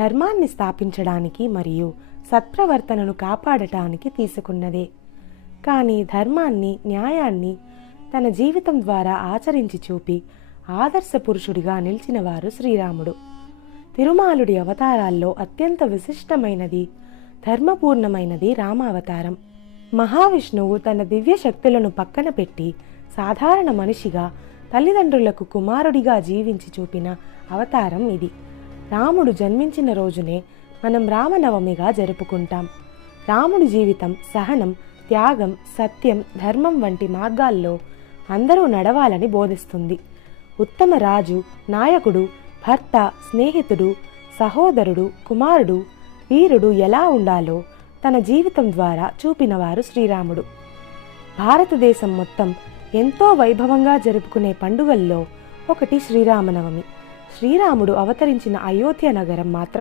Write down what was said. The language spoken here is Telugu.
ధర్మాన్ని స్థాపించడానికి మరియు సత్ప్రవర్తనను కాపాడటానికి తీసుకున్నదే. కానీ ధర్మాన్ని, న్యాయాన్ని తన జీవితం ద్వారా ఆచరించి చూపి ఆదర్శ పురుషుడిగా నిలిచినవారు శ్రీరాముడు. తిరుమాలుడి అవతారాల్లో అత్యంత విశిష్టమైనది, ధర్మపూర్ణమైనది రామావతారం. మహావిష్ణువు తన దివ్య శక్తులను పక్కన పెట్టి సాధారణ మనిషిగా తల్లిదండ్రులకు కుమారుడిగా జీవించి చూపిన అవతారం ఇది. రాముడు జన్మించిన రోజునే మనం రామనవమిగా జరుపుకుంటాం. రాముడి జీవితం సహనం, త్యాగం, సత్యం, ధర్మం వంటి మార్గాల్లో అందరూ నడవాలని బోధిస్తుంది. ఉత్తమ రాజు, నాయకుడు, భర్త, స్నేహితుడు, సహోదరుడు, కుమారుడు, వీరుడు ఎలా ఉండాలో తన జీవితం ద్వారా చూపినవారు శ్రీరాముడు. భారతదేశం మొత్తం ఎంతో వైభవంగా జరుపుకునే పండుగల్లో ఒకటి శ్రీరామనవమి. శ్రీరాముడు అవతరించిన అయోధ్య నగరం మాత్రం